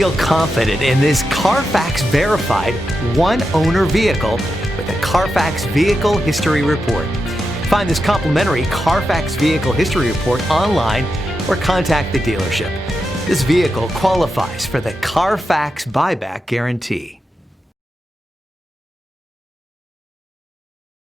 Feel confident in this Carfax verified one-owner vehicle with a Carfax Vehicle History Report. Find this complimentary Carfax Vehicle History Report online or contact the dealership. This vehicle qualifies for the Carfax Buyback Guarantee.